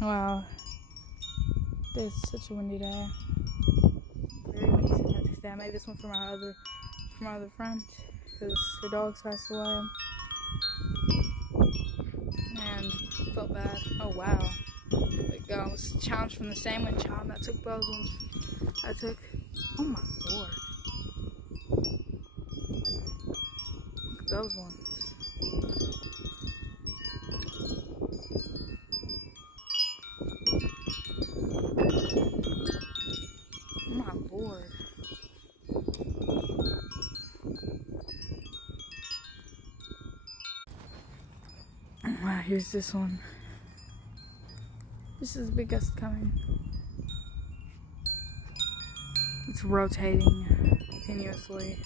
Wow. It's such a windy day. Very windy St. Patrick's Day. I made this one for my other friend because her dog's passed away. And felt bad. Oh wow. Like I was challenged from the same wind chime that took those ones. I took. Oh my lord. Look at those ones. Oh my lord. Wow, here's this one. This is a big gust coming. It's rotating continuously.